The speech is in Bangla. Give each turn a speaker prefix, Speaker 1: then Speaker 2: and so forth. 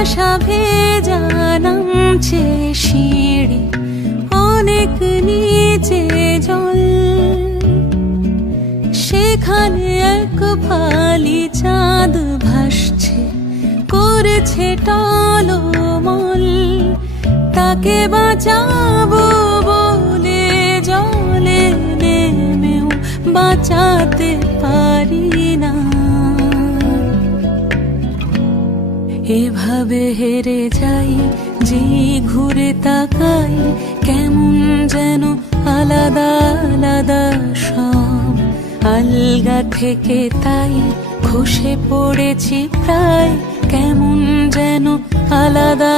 Speaker 1: কুয়াশা ভেজা নামছে সিঁড়ি অনেক নিচে জল। সেখানে এক ফালি চাঁদ ভাসছে, করেছে টলমল। তাকে বাঁচাবো বলে জলে নেমেও বাঁচাতে পারি না। এভাবে হেরে যাই, যে ঘুরে তাকাই, কেমন যেন আলাদা আলাদা সব। আলগা থেকে তাই খসে পড়েছি প্রায়, কেমন যেন আলাদা